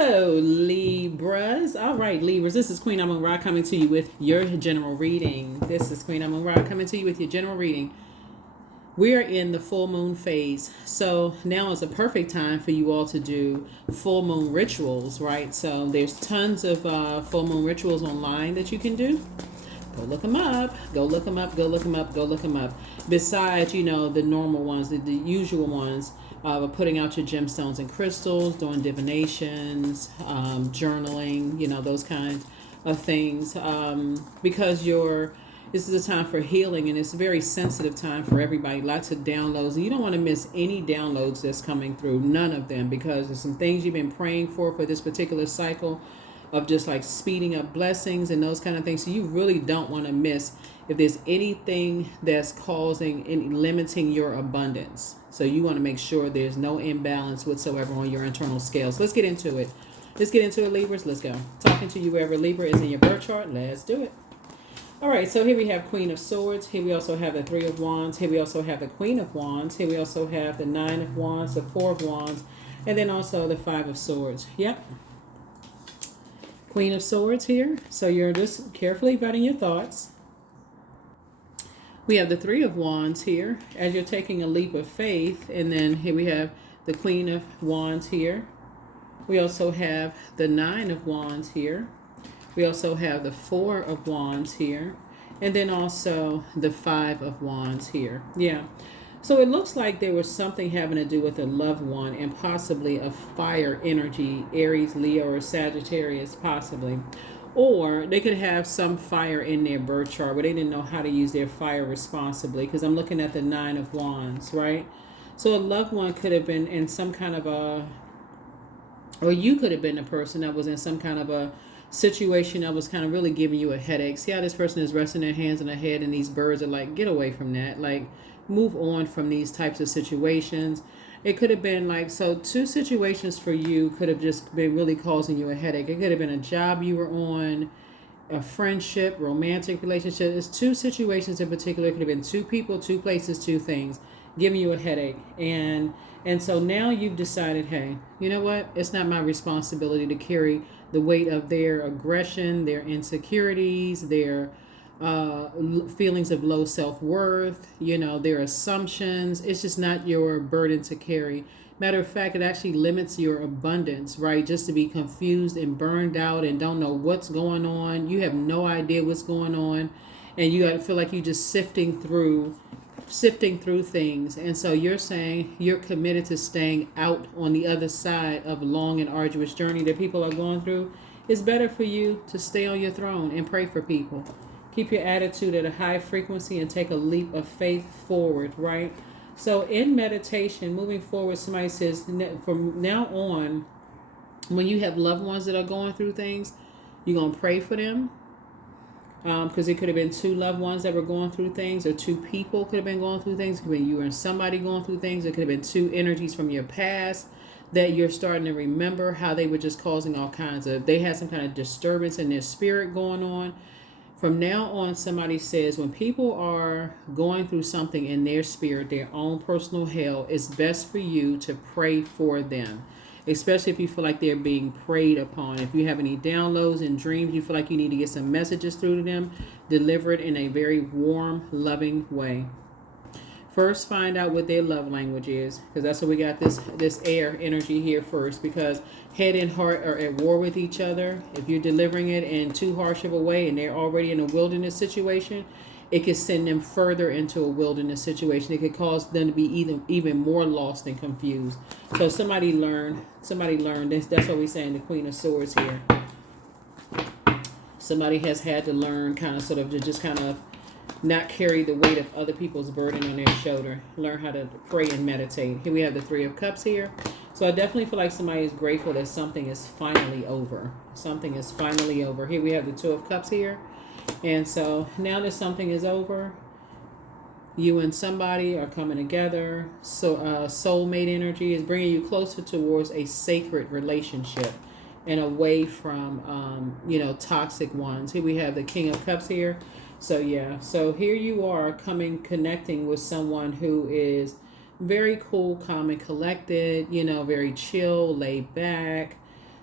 Hello, Libras. All right, Libras. This is Queen Amun Ra coming to you with your general reading. This is Queen Amun Ra coming to you with your general reading. We are in the full moon phase. So now is a perfect time for you all to do full moon rituals, right? So there's tons of full moon rituals online that you can do. Go look them up. Go look them up. Go look them up. Go look them up. Besides, the normal ones, the usual ones, putting out your gemstones and crystals, doing divinations, journaling, those kinds of things. Because this is a time for healing, and it's a very sensitive time for everybody. Lots of downloads. And you don't want to miss any downloads that's coming through. None of them, because there's some things you've been praying for this particular cycle of just like speeding up blessings and those kind of things. So you really don't want to miss if there's anything that's causing and limiting your abundance. So you want to make sure there's no imbalance whatsoever on your internal scales. Let's get into it. Libras. Let's go. Talking to you wherever Libra is in your birth chart. Let's do it. All right, so here we have Queen of Swords. Here we also have the Three of Wands. Here we also have the Queen of Wands. Here we also have the Nine of Wands, the Four of Wands, and then also the Five of Swords. Yep. Queen of Swords here. So you're just carefully vetting your thoughts. We have the Three of Wands here as you're taking a leap of faith. And then here we have the Queen of Wands here. We also have the Nine of Wands here. We also have the Four of Wands here. And then also the Five of Wands here. Yeah. So it looks like there was something having to do with a loved one and possibly a fire energy, Aries, Leo, or Sagittarius, possibly. Or they could have some fire in their birth chart, but they didn't know how to use their fire responsibly, because I'm looking at the Nine of Wands, right? So a loved one could have been in some kind of or you could have been the person that was in some kind of a situation that was kind of really giving you a headache. See how this person is resting their hands on their head, and these birds are like, get away from that. Like, move on from these types of situations. It could have been like, so two situations for you could have just been really causing you a headache. It could have been a job you were on, a friendship, romantic relationship. It's two situations in particular. It could have been two people, two places, two things giving you a headache. And so now you've decided, hey, you know what? It's not my responsibility to carry the weight of their aggression, their insecurities, their feelings of low self-worth, their assumptions. It's just not your burden to carry. Matter of fact, it actually limits your abundance, right? Just to be confused and burned out and don't know what's going on. You have no idea what's going on, and you got to feel like you're just sifting through things. And so you're saying you're committed to staying out on the other side of a long and arduous journey that people are going through. It's better for you to stay on your throne and pray for people. Keep your attitude at a high frequency and take a leap of faith forward, right? So in meditation, moving forward, somebody says from now on, when you have loved ones that are going through things, you're going to pray for them. Because it could have been two loved ones that were going through things, or two people could have been going through things. It could have been you and somebody going through things. It could have been two energies from your past that you're starting to remember how they were just causing all kinds of, they had some kind of disturbance in their spirit going on. From now on, somebody says when people are going through something in their spirit, their own personal hell, it's best for you to pray for them. Especially if you feel like they're being preyed upon. If you have any downloads and dreams, you feel like you need to get some messages through to them, deliver it in a very warm, loving way. First, find out what their love language is, because that's what we got this air energy here first, because head and heart are at war with each other. If you're delivering it in too harsh of a way and they're already in a wilderness situation, it could send them further into a wilderness situation. It could cause them to be even more lost and confused. So somebody learned this. That's what we say in the Queen of Swords here. Somebody has had to learn to just not carry the weight of other people's burden on their shoulder. Learn how to pray and meditate. Here we have the Three of Cups here. So I definitely feel like somebody is grateful that something is finally over. Something is finally over. Here we have the Two of Cups here. And so now that something is over, you and somebody are coming together. So soulmate energy is bringing you closer towards a sacred relationship and away from, toxic ones. Here we have the King of Cups here. So yeah, so here you are connecting with someone who is very cool, calm, and collected, very chill, laid back,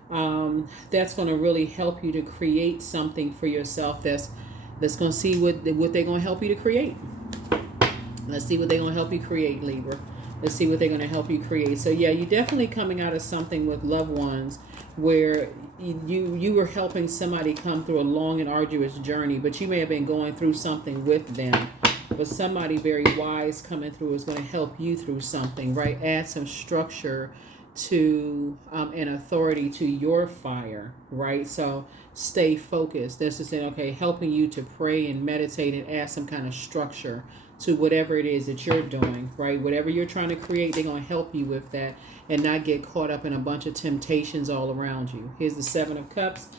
That's going to really help you to create something for yourself. That's going to see what they're going to help you to create. Let's see what they're going to help you create, Libra. Let's see what they're going to help you create. So yeah, you're definitely coming out of something with loved ones where you were helping somebody come through a long and arduous journey, but you may have been going through something with them. But somebody very wise coming through is going to help you through something, right? Add some structure to and authority to your fire, right? So stay focused. That's just saying, okay, helping you to pray and meditate and add some kind of structure to whatever it is that you're doing, right? Whatever you're trying to create, they're going to help you with that and not get caught up in a bunch of temptations all around you. Here's the Seven of Cups.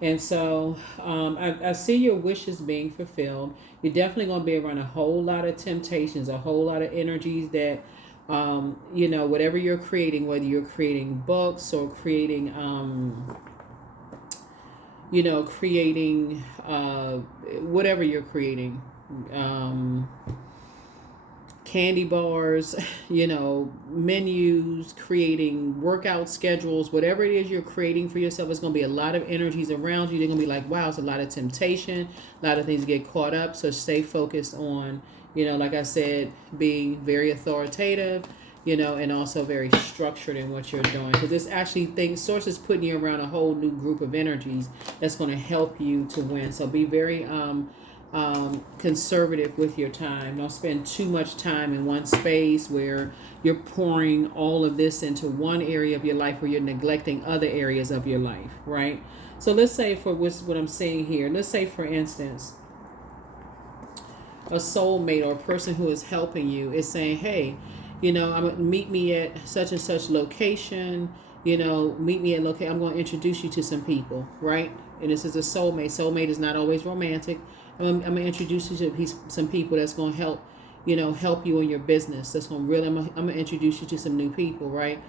And so I see your wishes being fulfilled. You're definitely going to be around a whole lot of temptations, a whole lot of energies that, whatever you're creating, whether you're creating books or creating, whatever you're creating, candy bars, menus, creating workout schedules, whatever it is you're creating for yourself, it's going to be a lot of energies around you. They're going to be like, wow, it's a lot of temptation, a lot of things get caught up. So stay focused on, like I said, being very authoritative, and also very structured in what you're doing. Because this actually Source is putting you around a whole new group of energies that's going to help you to win. So be very conservative with your time. Don't spend too much time in one space where you're pouring all of this into one area of your life where you're neglecting other areas of your life, right? So let's say for what I'm saying here, let's say for instance, a soulmate or a person who is helping you is saying, hey, meet me at such and such location, meet me at location. I'm going to introduce you to some people, right? And this is a soulmate. Soulmate is not always romantic. I'm going to introduce you to some people that's going to help you in your business. That's going to really, I'm going to introduce you to some new people, right?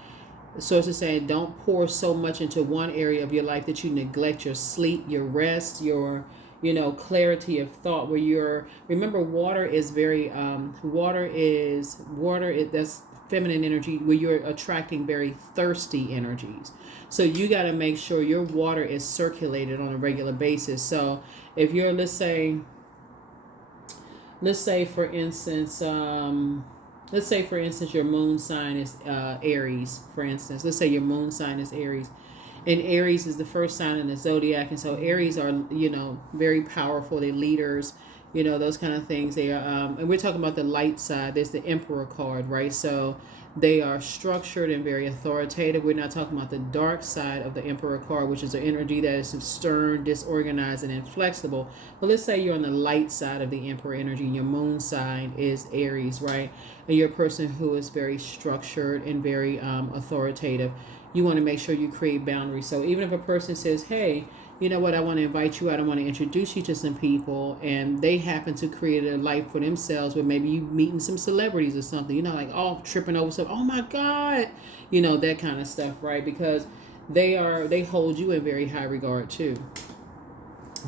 The source is saying, don't pour so much into one area of your life that you neglect your sleep, your rest, your, clarity of thought, where remember, water is very, that's feminine energy, where you're attracting very thirsty energies. So you got to make sure your water is circulated on a regular basis. So if you're, let's say for instance, your moon sign is Aries, for instance. Let's say your moon sign is Aries. And Aries is the first sign in the zodiac. And so Aries are, very powerful. They're leaders, those kind of things. They are, and we're talking about the light side. There's the Emperor card, right? So they are structured and very authoritative. We're not talking about the dark side of the Emperor card, which is an energy that is stern, disorganized, and inflexible. But let's say you're on the light side of the Emperor energy, and your moon sign is Aries, right? And you're a person who is very structured and very authoritative. You want to make sure you create boundaries. So even if a person says, hey, you know what, I want to invite you out, I want to introduce you to some people, and they happen to create a life for themselves where maybe you meeting some celebrities or something, like, oh, tripping over stuff, oh my God, that kind of stuff, right? Because they hold you in very high regard too.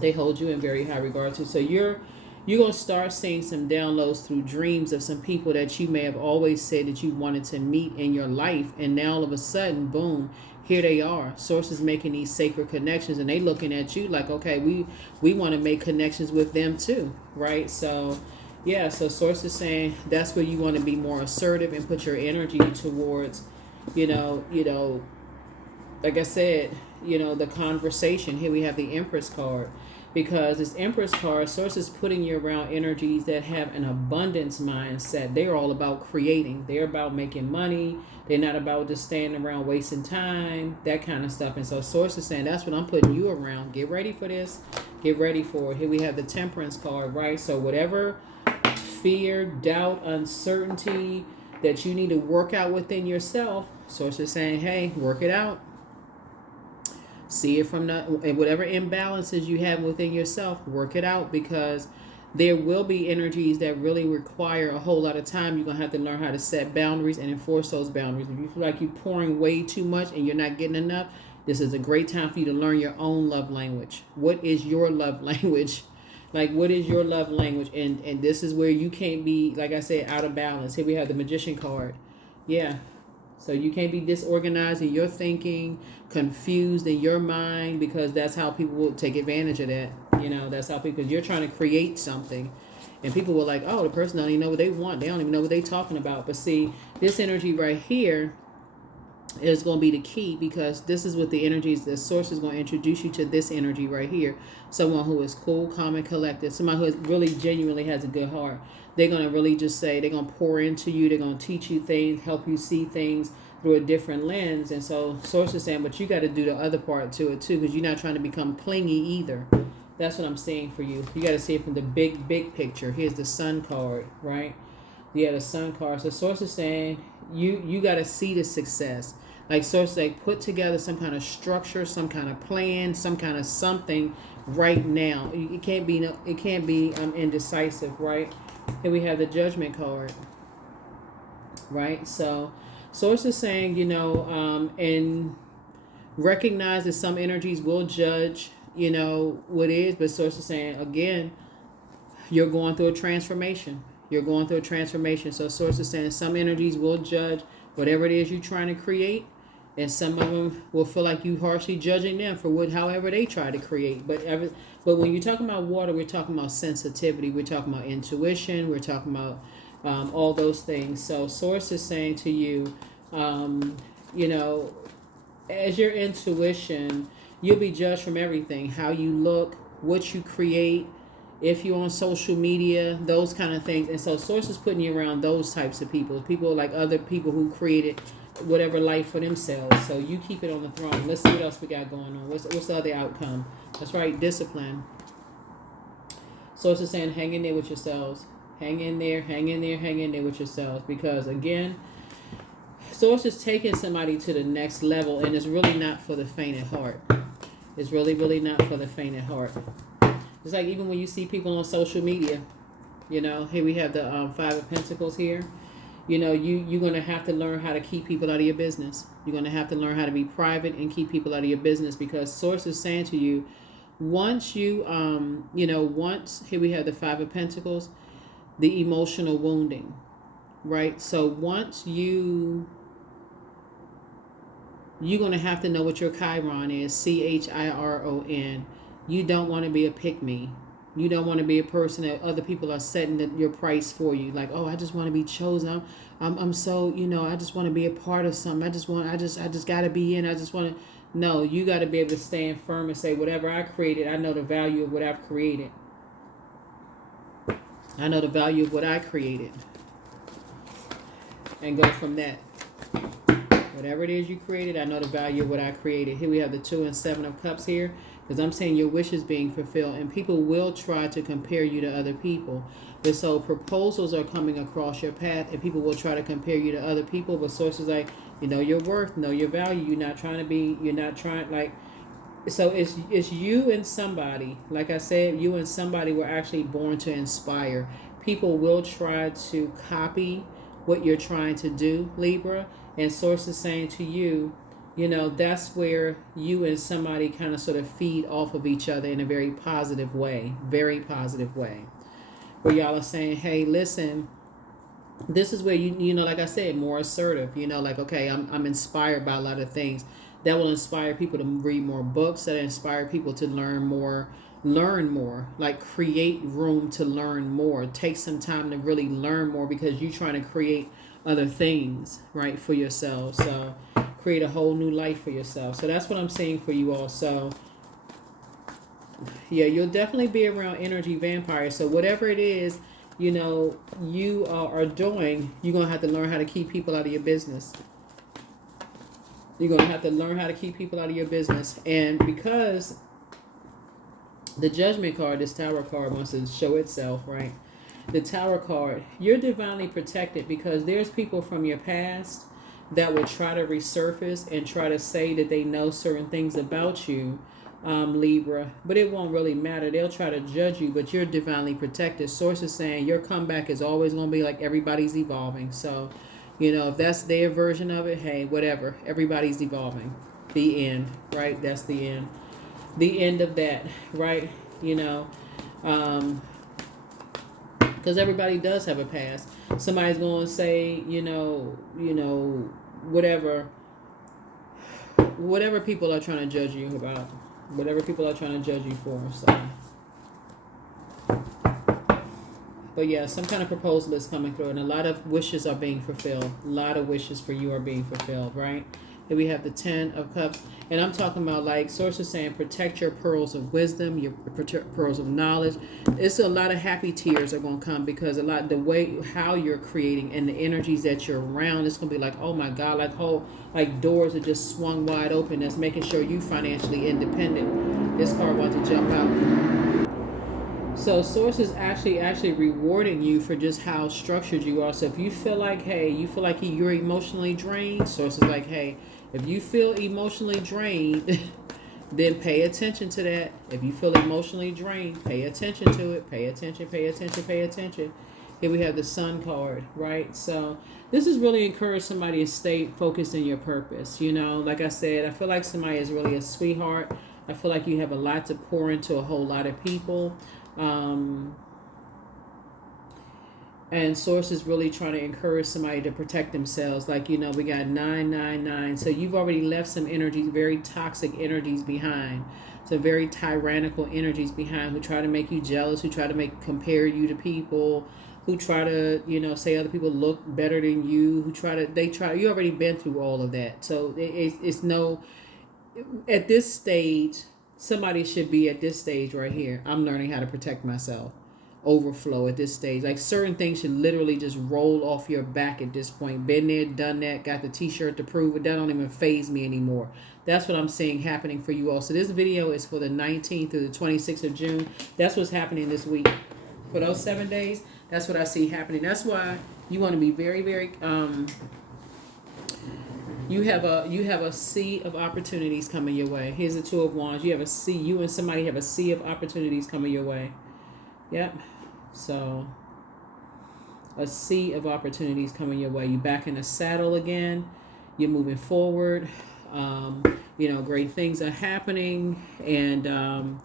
They hold you in very high regard too. So you're going to start seeing some downloads through dreams of some people that you may have always said that you wanted to meet in your life. And now all of a sudden, boom, here they are. Source is making these sacred connections, and they looking at you like, okay, we want to make connections with them too, right? So yeah, so Source is saying that's where you want to be more assertive and put your energy towards, like I said, the conversation. Here we have the Empress card. Because this Empress card, Source is putting you around energies that have an abundance mindset. They're all about creating. They're about making money. They're not about just standing around wasting time, that kind of stuff. And so Source is saying, that's what I'm putting you around. Get ready for this. Get ready for it. Here we have the Temperance card, right? So whatever fear, doubt, uncertainty that you need to work out within yourself, Source is saying, hey, work it out. See it from whatever imbalances you have within yourself, work it out, because there will be energies that really require a whole lot of time. You're going to have to learn how to set boundaries and enforce those boundaries. If you feel like you're pouring way too much and you're not getting enough, this is a great time for you to learn your own love language. What is your love language? Like, what is your love language? And this is where you can't be, like I said, out of balance. Here we have the Magician card. Yeah. So you can't be disorganized in your thinking, confused in your mind, because that's how people will take advantage of that. That's how people, because you're trying to create something. And people were like, oh, the person don't even know what they want. They don't even know what they're talking about. But see, this energy right here is going to be the key, because this is what the energies, the source is going to introduce you to this energy right here. Someone who is cool, calm, and collected. Somebody who is really genuinely has a good heart. They're going to really just say, they're going to pour into you. They're going to teach you things, help you see things through a different lens. And so source is saying, but you got to do the other part to it too, because you're not trying to become clingy either. That's what I'm saying for you. You got to see it from the big picture. Here's the Sun card, right? Yeah, the Sun card. So source is saying you got to see the success. Like source, like put together some kind of structure, some kind of plan, some kind of something right now. It can't be indecisive, right? Here we have the Judgment card, right? So source is saying, and recognize that some energies will judge, what is, but source is saying, again, you're going through a transformation. You're going through a transformation. So source is saying some energies will judge whatever it is you're trying to create, and some of them will feel like you harshly judging them for however they try to create. But when you're talking about water, we're talking about sensitivity. We're talking about intuition. We're talking about all those things. So source is saying to you, as your intuition, you'll be judged from everything. How you look, what you create, if you're on social media, those kind of things. And so source is putting you around those types of people. People like other people who created whatever life for themselves. So you keep it on the throne. Let's see what else we got going on. What's the other outcome? That's right, discipline. Source is saying hang in there with yourselves. Hang in there with yourselves. Because again, source is taking somebody to the next level, and it's really not for the faint at heart. It's really not for the faint at heart. It's like even when you see people on social media, here we have the Five of Pentacles here. You're going to have to learn how to keep people out of your business. You're going to have to learn how to be private and keep people out of your business, because source is saying to you, once you, here we have the Five of Pentacles, the emotional wounding, right? So once you're going to have to know what your Chiron is, Chiron. You don't want to be a pick-me. You don't want to be a person that other people are setting your price for you. Like, oh, I just want to be chosen. I'm so, I just want to be a part of something. I just got to be in. I just want to. No, you got to be able to stand firm and say, whatever I created, I know the value of what I've created. I know the value of what I created. And go from that. Whatever it is you created, I know the value of what I created. Here we have the 2 and 7 of Cups here. Because I'm saying your wish is being fulfilled. And people will try to compare you to other people. But so proposals are coming across your path. And people will try to compare you to other people. But sources like, know your worth, know your value. You're not trying like. So it's you and somebody. Like I said, you and somebody were actually born to inspire. People will try to copy what you're trying to do, Libra. And source is saying to you, that's where you and somebody kind of sort of feed off of each other in a very positive way. Very positive way. Where y'all are saying, hey, listen, this is where you like I said, more assertive. Like, okay, I'm inspired by a lot of things. That will inspire people to read more books. That inspire people to learn more. Like create room to learn more. Take some time to really learn more, because you're trying to create other things, right, for yourself. So create a whole new life for yourself. So that's what I'm saying for you all. So yeah, you'll definitely be around energy vampires. So whatever it is, you are doing, you're going to have to learn how to keep people out of your business. You're going to have to learn how to keep people out of your business. And because the Judgment card, this Tower card, wants to show itself, right? The Tower card, you're divinely protected, because there's people from your past that will try to resurface and try to say that they know certain things about you, Libra, but it won't really matter. They'll try to judge you, but you're divinely protected. Source is saying your comeback is always going to be like everybody's evolving. So, if that's their version of it, hey, whatever. Everybody's evolving. The end, right? That's the end. The end of that, right? Because everybody does have a past. Somebody's going to say, whatever people are trying to judge you about, whatever people are trying to judge you for. So, but yeah, some kind of proposal is coming through, and a lot of wishes are being fulfilled. A lot of wishes for you are being fulfilled, right? Then we have the 10 of Cups, and I'm talking about, like, sources saying protect your pearls of wisdom, your pearls of knowledge. It's a lot of happy tears are going to come, because a lot, the way how you're creating and the energies that you're around, it's going to be like, oh my God, like doors are just swung wide open. That's making sure you financially independent. This card wants to jump out. So source is actually rewarding you for just how structured you are. So if you feel like, hey, you're emotionally drained, source is like, hey, if you feel emotionally drained, then pay attention to that. If you feel emotionally drained, pay attention to it. Pay attention, pay attention, pay attention. Here we have the Sun card, right? So this is really encourage somebody to stay focused in your purpose. You know, like I said, I feel like somebody is really a sweetheart. I feel like you have a lot to pour into a whole lot of people. And source is really trying to encourage somebody to protect themselves. Like, you know, we got 999. So you've already left some energies, very toxic energies behind. So very tyrannical energies behind, who try to make you jealous, who try to compare you to people, who try to, you know, say other people look better than you, you already been through all of that. So at this stage, somebody should be at this stage right here. I'm learning how to protect myself. Overflow at this stage. Like, certain things should literally just roll off your back at this point. Been there, done that, got the t-shirt to prove it. That don't even faze me anymore. That's what I'm seeing happening for you all. So this video is for the 19th through the 26th of June. That's what's happening this week. For those 7 days, that's what I see happening. That's why you want to be very, very you have a sea of opportunities coming your way. Here's the Two of Wands. You and somebody have a sea of opportunities coming your way. Yep. So a sea of opportunities coming your way. You back in the saddle again. You're moving forward. You know, great things are happening, and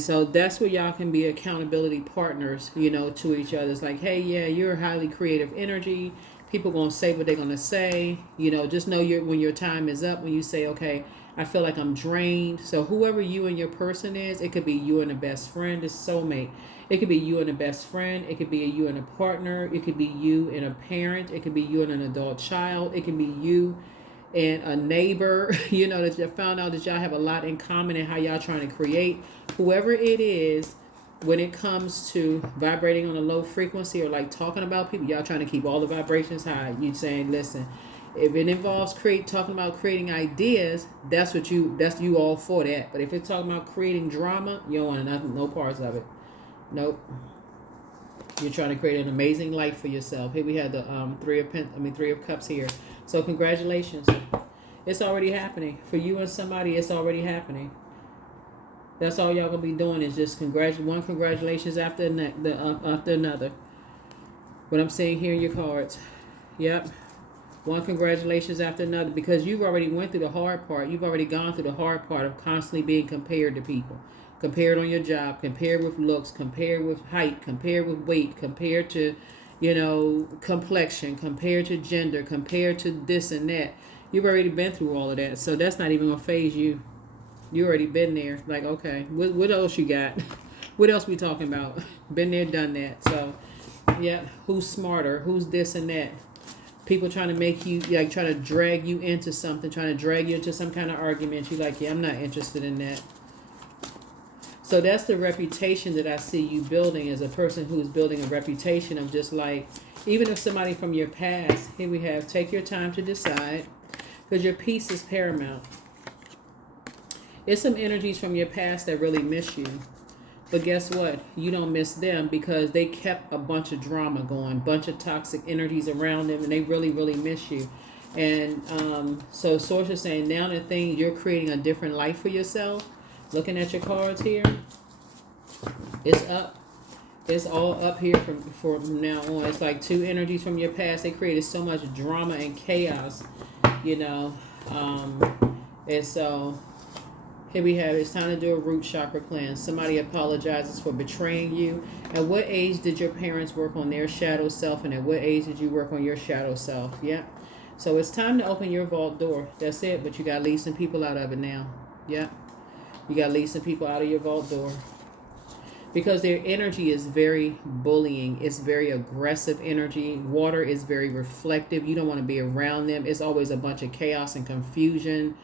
so that's where y'all can be accountability partners, you know, to each other. It's like, hey, yeah, you're a highly creative energy. People gonna say what they're gonna say. You know, just know when your time is up, when you say, okay, I feel like I'm drained. So whoever you and your person is, it could be you and a best friend, a soulmate. It could be you and a best friend. It could be you and a partner. It could be you and a parent. It could be you and an adult child. It could be you and a neighbor. You know, that you found out that y'all have a lot in common and how y'all trying to create. Whoever it is, when it comes to vibrating on a low frequency or like talking about people, y'all trying to keep all the vibrations high. You saying, listen, if it involves talking about creating ideas, that's you all for that. But if it's talking about creating drama, you don't want no parts of it. Nope. You're trying to create an amazing life for yourself. Here we have the Three of Cups here. So congratulations. It's already happening. For you and somebody, it's already happening. That's all y'all gonna be doing is just congratulations after another. What I'm saying here in your cards. Yep. One congratulations after another, because you've already went through the hard part. You've already gone through the hard part of constantly being compared to people. Compared on your job, compared with looks, compared with height, compared with weight, compared to, you know, complexion, compared to gender, compared to this and that. You've already been through all of that. So that's not even going to phase you. You already been there. Like, okay, what else you got? What else we talking about? Been there, done that. So, yeah, who's smarter? Who's this and that? People trying to make you, like, trying to drag you into something, trying to drag you into some kind of argument. You're like, yeah, I'm not interested in that. So that's the reputation that I see you building as a person who's building a reputation of just like, even if somebody from your past, here we have, take your time to decide, because your peace is paramount. It's some energies from your past that really miss you. But guess what? You don't miss them because they kept a bunch of drama going, bunch of toxic energies around them, and they really, really miss you. And so Source is saying now the thing, you're creating a different life for yourself. Looking at your cards here, it's up. It's all up here from now on. It's like two energies from your past. They created so much drama and chaos, you know. And so here we have, it's time to do a root chakra cleanse. Somebody apologizes for betraying you. At what age did your parents work on their shadow self, and at what age did you work on your shadow self? Yeah. So it's time to open your vault door. That's it. But you got to leave some people out of it now. Yep. You got to leave some people out of your vault door. Because their energy is very bullying. It's very aggressive energy. Water is very reflective. You don't want to be around them. It's always a bunch of chaos and confusion.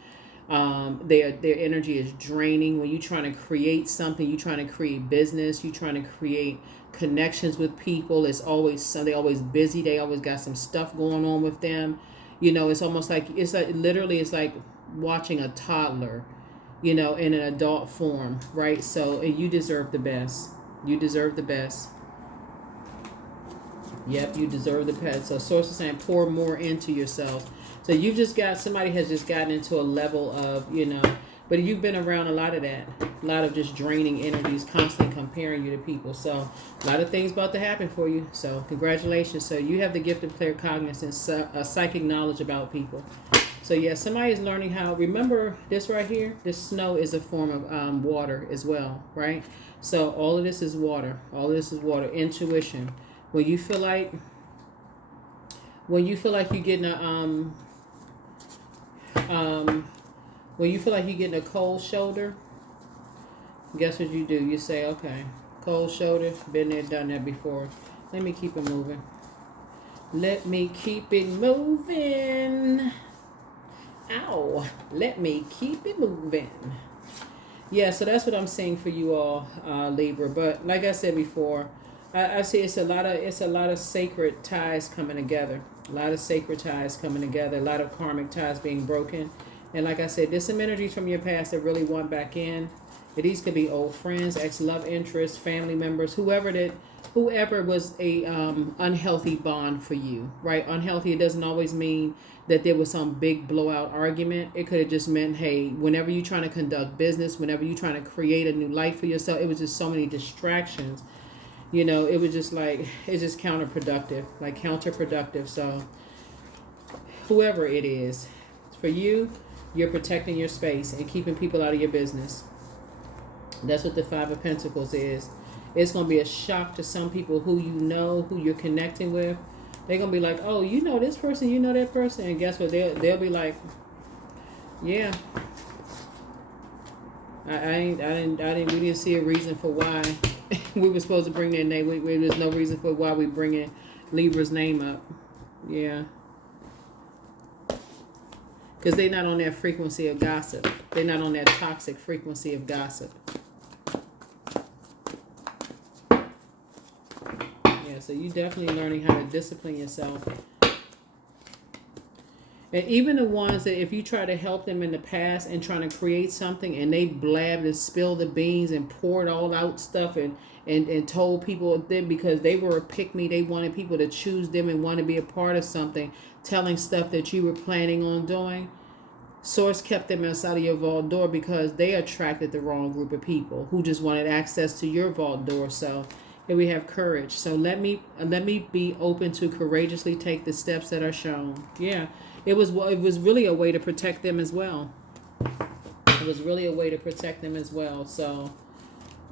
Their energy is draining. When you're trying to create something, you're trying to create business, you're trying to create connections with people. It's always, they're always busy. They always got some stuff going on with them. It's almost like, it's like literally, it's like watching a toddler, in an adult form, right? So you deserve the best. You deserve the best. Yep, you deserve the best. So source is saying pour more into yourself. So you've just got, somebody has just gotten into a level of, but you've been around a lot of that. A lot of just draining energies, constantly comparing you to people. So a lot of things about to happen for you. So congratulations. So you have the gift of claircognizance, psychic knowledge about people. So yeah, somebody is learning how, remember this right here, this snow is a form of water as well, right? So all of this is water. All of this is water. Intuition. When you feel like you're getting when you feel like you're getting a cold shoulder, guess what you do? You say, okay, cold shoulder, been there, done that before. Let me keep it moving. Let me keep it moving. Ow. Let me keep it moving. Yeah, so that's what I'm saying for you all, Libra. But like I said before, I see it's a lot of sacred ties coming together. A lot of sacred ties coming together. A lot of karmic ties being broken. And like I said, there's some energies from your past that really want back in. These could be old friends, ex-love interests, family members, whoever was a unhealthy bond for you, right? Unhealthy, it doesn't always mean that there was some big blowout argument. It could have just meant, hey, whenever you're trying to conduct business, whenever you're trying to create a new life for yourself, it was just so many distractions. It was just like, it's just counterproductive. So whoever it is, for you, you're protecting your space and keeping people out of your business. That's what the Five of Pentacles is. It's going to be a shock to some people who who you're connecting with. They're going to be like, oh, you know this person, you know that person. And guess what? They'll be like, yeah. We didn't see a reason for why we were supposed to bring their name. There's no reason for why we bringing Libra's name up. Yeah. Because they're not on that frequency of gossip. They're not on that toxic frequency of gossip. Yeah, so you're definitely learning how to discipline yourself. And even the ones that if you try to help them in the past and trying to create something and they blabbed and spilled the beans and poured all out stuff and told people then because they were a pick-me, they wanted people to choose them and want to be a part of something, telling stuff that you were planning on doing. Source kept them outside of your vault door because they attracted the wrong group of people who just wanted access to your vault door. So here we have courage. So let me be open to courageously take the steps that are shown. Yeah. It was really a way to protect them as well. It was really a way to protect them as well. So,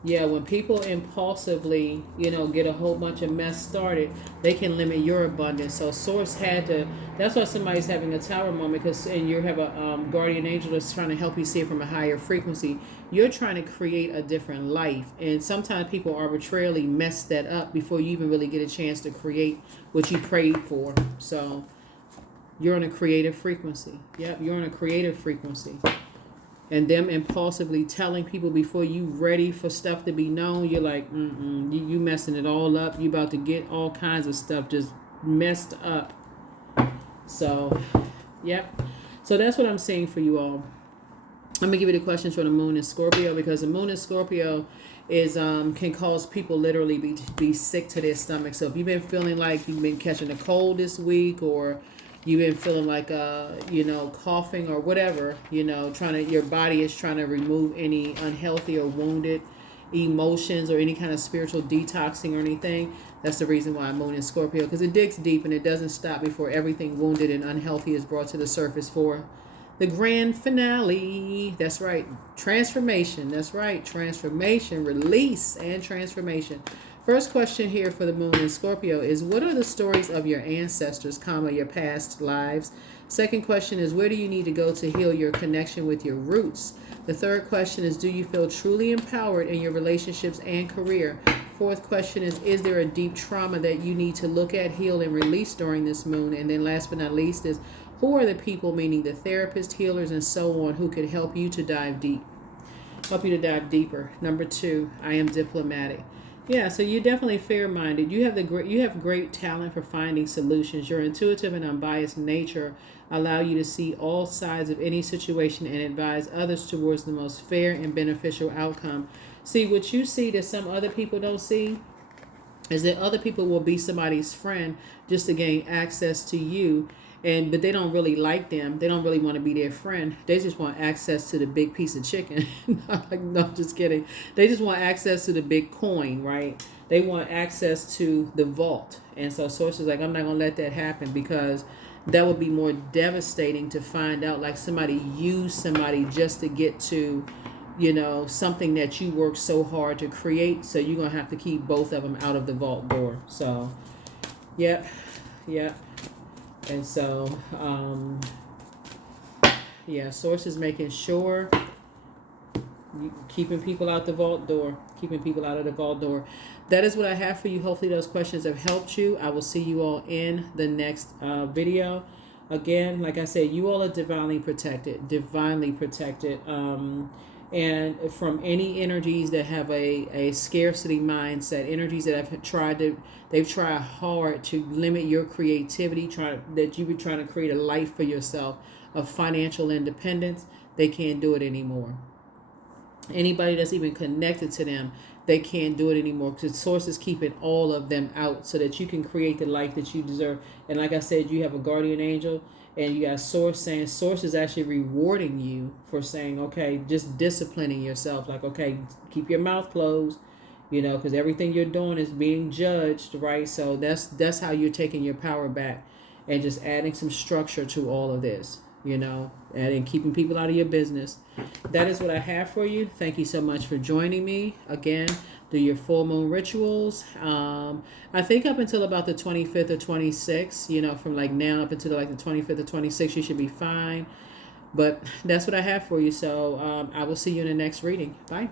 yeah, when people impulsively, get a whole bunch of mess started, they can limit your abundance. So Source had to, that's why somebody's having a tower moment and you have a guardian angel that's trying to help you see it from a higher frequency. You're trying to create a different life. And sometimes people arbitrarily mess that up before you even really get a chance to create what you prayed for. So you're on a creative frequency. Yep, you're on a creative frequency. And them impulsively telling people before you ready for stuff to be known, you're like, you messing it all up. You about to get all kinds of stuff just messed up. So, yep. So that's what I'm saying for you all. I'm going to give you the questions for the moon in Scorpio because the moon in Scorpio is can cause people literally be sick to their stomach. So if you've been feeling like you've been catching a cold this week or you've been feeling like, coughing or whatever, your body is trying to remove any unhealthy or wounded emotions or any kind of spiritual detoxing or anything. That's the reason why Moon in Scorpio, because it digs deep and it doesn't stop before everything wounded and unhealthy is brought to the surface for the grand finale. That's right. Transformation. That's right. Transformation, release, and transformation. First question here for the moon in Scorpio is, what are the stories of your ancestors, your past lives? Second question is, where do you need to go to heal your connection with your roots? The third question is, do you feel truly empowered in your relationships and career? Fourth question is there a deep trauma that you need to look at, heal, and release during this moon? And then last but not least is, who are the people, meaning the therapists, healers, and so on, who could help you to dive deep? Help you to dive deeper. Number 2, I am diplomatic. Yeah, so you're definitely fair-minded. You have great talent for finding solutions. Your intuitive and unbiased nature allow you to see all sides of any situation and advise others towards the most fair and beneficial outcome. See, what you see that some other people don't see is that other people will be somebody's friend just to gain access to you, but they don't really like them. They don't really want to be their friend. They just want access to the big piece of chicken. No, just kidding. They just want access to the big coin, right? They want access to the vault. And so Source is like, I'm not going to let that happen, because that would be more devastating to find out like somebody used somebody just to get to, something that you worked so hard to create. So you're going to have to keep both of them out of the vault door. So, yep. And so, Source is making sure keeping people out the vault door, keeping people out of the vault door. That is what I have for you. Hopefully those questions have helped you. I will see you all in the next video. Again, like I said, you all are divinely protected, and from any energies that have a scarcity mindset, energies that they've tried hard to limit your creativity, that you were trying to create a life for yourself of financial independence. They can't do it anymore. Anybody that's even connected to them, they can't do it anymore, because Source is keeping all of them out so that you can create the life that you deserve. And like I said, you have a guardian angel, and you got Source saying, Source is actually rewarding you for saying, okay, just disciplining yourself. Like, okay, keep your mouth closed, because everything you're doing is being judged, right? So that's how you're taking your power back, and just adding some structure to all of this, and keeping people out of your business. That is what I have for you. Thank you so much for joining me. Again, do your full moon rituals. I think up until about the 25th or 26th, from like now up until like the 25th or 26th, you should be fine. But that's what I have for you. So I will see you in the next reading. Bye.